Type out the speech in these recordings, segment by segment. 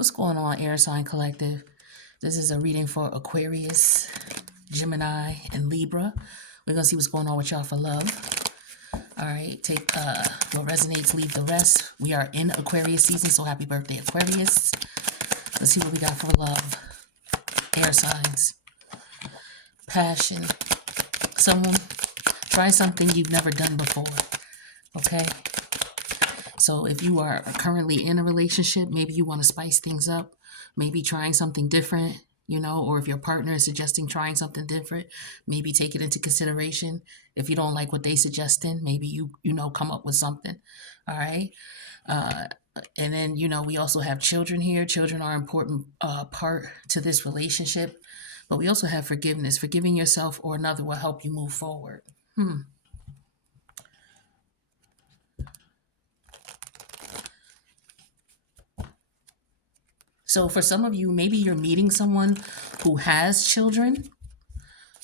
What's going on, Air Sign Collective? This is a reading for Aquarius, Gemini, and Libra. We're going to see what's going on with y'all for love. All right, take what resonates, leave the rest. We are in Aquarius season, so happy birthday, Aquarius. Let's see what we got for love. Air signs. Passion. Someone, try something you've never done before, okay? So if you are currently in a relationship, maybe you want to spice things up, maybe trying something different, or if your partner is suggesting trying something different, maybe take it into consideration. If you don't like what they suggesting, maybe you come up with something. All right. And then, we also have children here. Children are an important part to this relationship, but we also have forgiveness. Forgiving yourself or another will help you move forward. So for some of you, maybe you're meeting someone who has children,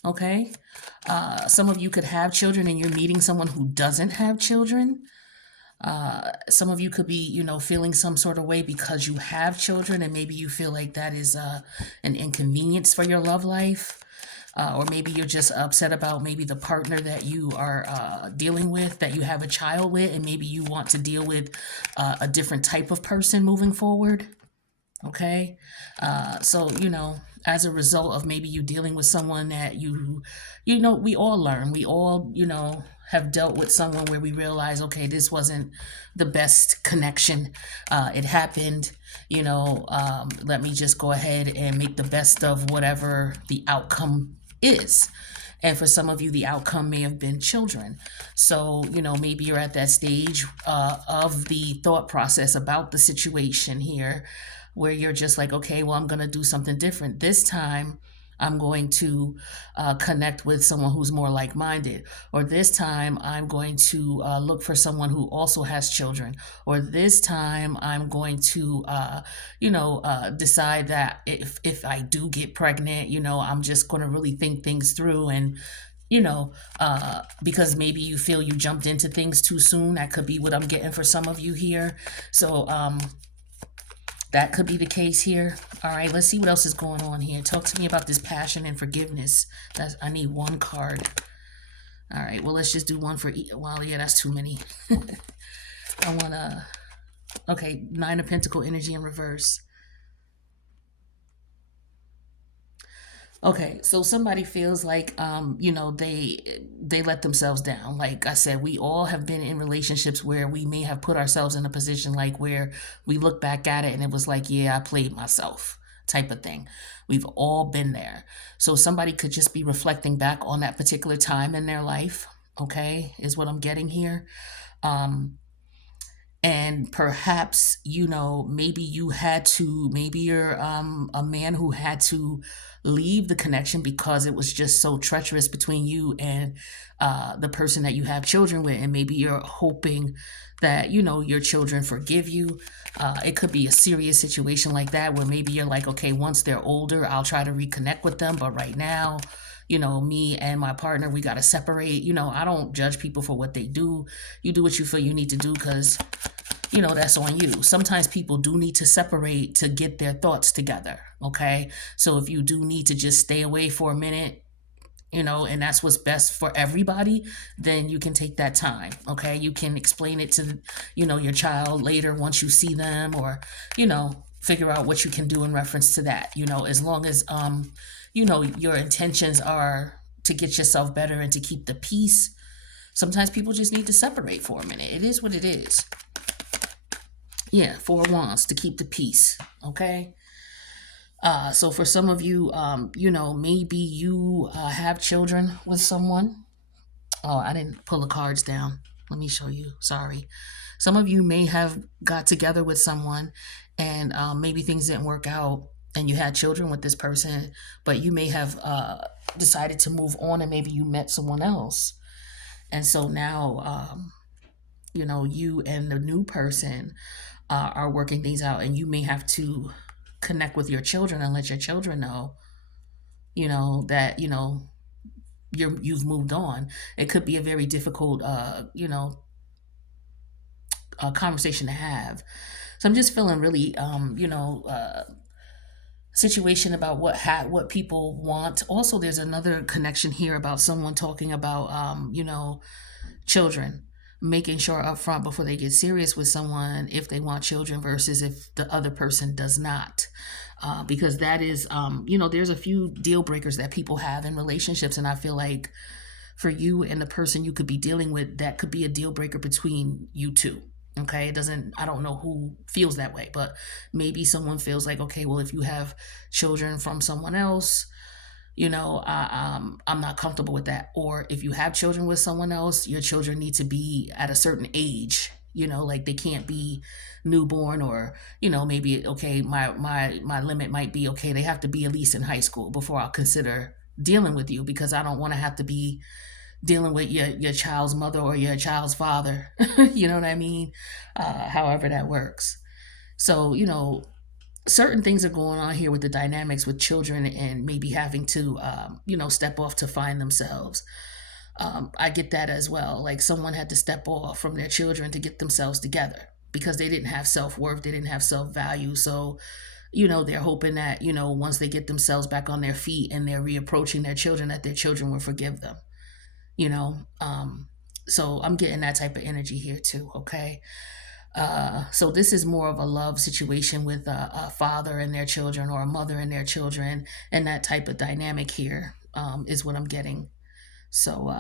okay? Some of you could have children and you're meeting someone who doesn't have children. Some of you could be, feeling some sort of way because you have children and maybe you feel like that is an inconvenience for your love life. Or maybe you're just upset about maybe the partner that you are dealing with, that you have a child with, and maybe you want to deal with a different type of person moving forward. Okay. So, as a result of maybe you dealing with someone that we all learn, we all, have dealt with someone where we realize, okay, this wasn't the best connection. It happened, let me just go ahead and make the best of whatever the outcome is. And for some of you, the outcome may have been children. So, maybe you're at that stage of the thought process about the situation here where you're just like, okay, well, I'm going to do something different. This time, I'm going to connect with someone who's more like-minded. Or this time, I'm going to look for someone who also has children. Or this time, I'm going to, decide that if I do get pregnant, I'm just going to really think things through and, because maybe you feel you jumped into things too soon. That could be what I'm getting for some of you here. So, that could be the case here. All right, let's see what else is going on here. Talk to me about this passion and forgiveness. I need one card. All right, well, let's just do one for each. Well, yeah, that's too many. I want to... Okay, Nine of Pentacle energy in reverse. Okay, so somebody feels like, they let themselves down. Like I said, we all have been in relationships where we may have put ourselves in a position like where we look back at it and it was like, yeah, I played myself type of thing. We've all been there. So somebody could just be reflecting back on that particular time in their life, okay, is what I'm getting here. And perhaps, maybe you're a man who had to leave the connection because it was just so treacherous between you and the person that you have children with. And maybe you're hoping that, your children forgive you. It could be a serious situation like that where maybe you're like, okay, once they're older, I'll try to reconnect with them. But right now, me and my partner, we got to separate. I don't judge people for what they do. You do what you feel you need to do because that's on you. Sometimes people do need to separate to get their thoughts together, okay? So if you do need to just stay away for a minute, and that's what's best for everybody, then you can take that time, okay? You can explain it to, your child later once you see them or, figure out what you can do in reference to that, as long as, your intentions are to get yourself better and to keep the peace. Sometimes people just need to separate for a minute. It is what it is. Yeah, Four of Wands to keep the peace, okay? So for some of you, maybe you have children with someone. Oh, I didn't pull the cards down. Let me show you. Sorry. Some of you may have got together with someone and maybe things didn't work out and you had children with this person, but you may have decided to move on and maybe you met someone else. And so now, you and the new person are working things out, and you may have to connect with your children and let your children know, that, you've moved on. It could be a very difficult, conversation to have So I'm just feeling really, situation about what people want. Also, there's another connection here about someone talking about, children, making sure up front before they get serious with someone if they want children versus if the other person does not. Because that is, there's a few deal breakers that people have in relationships, and I feel like for you and the person you could be dealing with, that could be a deal breaker between you two. Okay, it doesn't, I don't know who feels that way, but maybe someone feels like, okay, well, if you have children from someone else, I'm not comfortable with that. Or if you have children with someone else, your children need to be at a certain age. Like they can't be newborn, or maybe, okay, my limit might be, okay, they have to be at least in high school before I'll consider dealing with you, because I don't want to have to be dealing with your child's mother or your child's father. You know what I mean? However that works. So, certain things are going on here with the dynamics with children and maybe having to, step off to find themselves. I get that as well. Like someone had to step off from their children to get themselves together because they didn't have self worth, they didn't have self value. So, they're hoping that, once they get themselves back on their feet and they're reapproaching their children, that their children will forgive them, you know. So I'm getting that type of energy here too, okay? So this is more of a love situation with a father and their children, or a mother and their children, and that type of dynamic here, is what I'm getting. So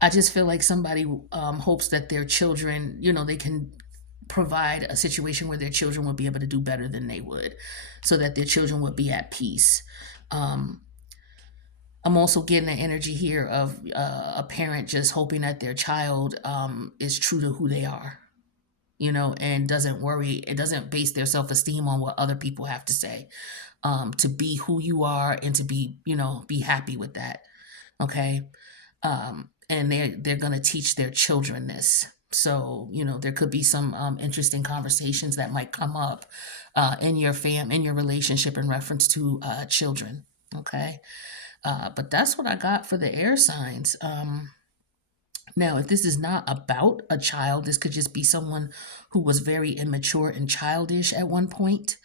I just feel like somebody hopes that their children, they can provide a situation where their children would be able to do better than they would, so that their children would be at peace. Um, I'm also getting an energy here of a parent just hoping that their child is true to who they are, and doesn't worry, it doesn't base their self esteem on what other people have to say. To be who you are and to be, be happy with that. Okay. And they're going to teach their children this. So, there could be some interesting conversations that might come up in your relationship in reference to children. Okay. But that's what I got for the air signs. Now, if this is not about a child, this could just be someone who was very immature and childish at one point,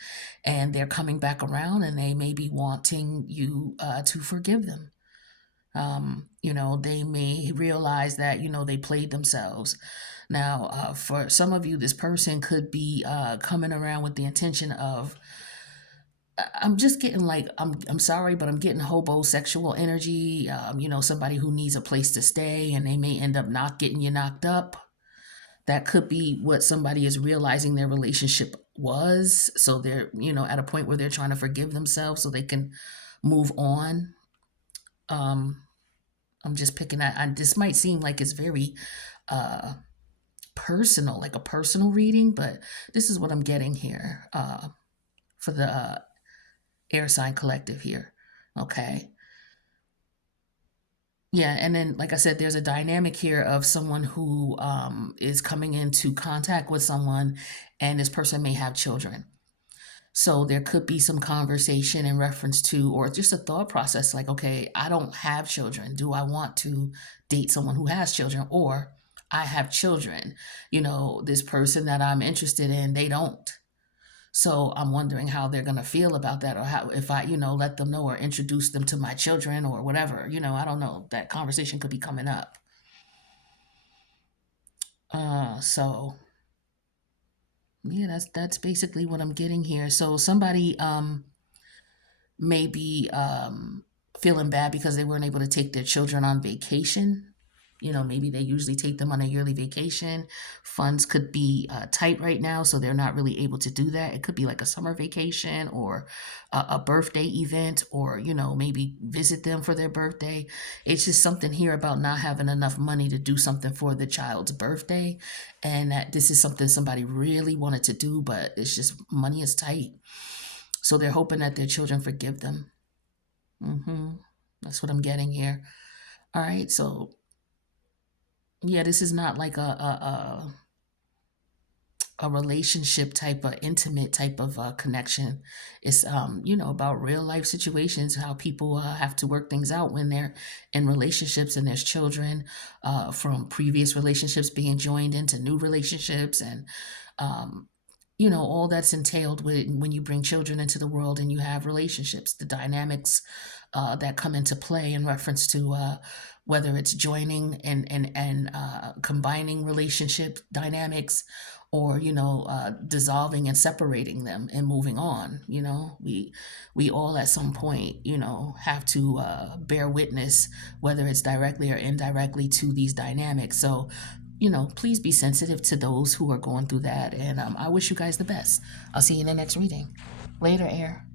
and they're coming back around and they may be wanting you to forgive them. They may realize that, they played themselves. Now, for some of you, this person could be coming around with the intention of, I'm just getting like, I'm sorry, but I'm getting hobosexual energy. Somebody who needs a place to stay and they may end up not getting you knocked up. That could be what somebody is realizing their relationship was. So they're, at a point where they're trying to forgive themselves so they can move on. Um, I'm just picking that. This might seem like it's very uh, personal, like a personal reading, but this is what I'm getting here for the air sign collective here. Okay. Yeah, and then like I said, there's a dynamic here of someone who is coming into contact with someone, and this person may have children. So there could be some conversation in reference to, or just a thought process like, okay, I don't have children. Do I want to date someone who has children? Or I have children, this person that I'm interested in, they don't. So I'm wondering how they're going to feel about that, or how, if I, let them know or introduce them to my children or whatever, I don't know. That conversation could be coming up. So yeah, that's basically what I'm getting here. So somebody may be feeling bad because they weren't able to take their children on vacation. Maybe they usually take them on a yearly vacation. Funds could be tight right now, so they're not really able to do that. It could be like a summer vacation, or a birthday event, or, maybe visit them for their birthday. It's just something here about not having enough money to do something for the child's birthday. And that this is something somebody really wanted to do, but it's just money is tight. So they're hoping that their children forgive them. hmm That's what I'm getting here. All right. So yeah, this is not like a a relationship type of intimate type of connection. It's you know, about real life situations, how people have to work things out when they're in relationships and there's children from previous relationships being joined into new relationships, and um, you know, all that's entailed when you bring children into the world and you have relationships, the dynamics that come into play in reference to whether it's joining and combining relationship dynamics, or you know, dissolving and separating them and moving on. You know, we all at some point, you know, have to bear witness, whether it's directly or indirectly, to these dynamics. So you know, please be sensitive to those who are going through that. And I wish you guys the best. I'll see you in the next reading. Later, Air.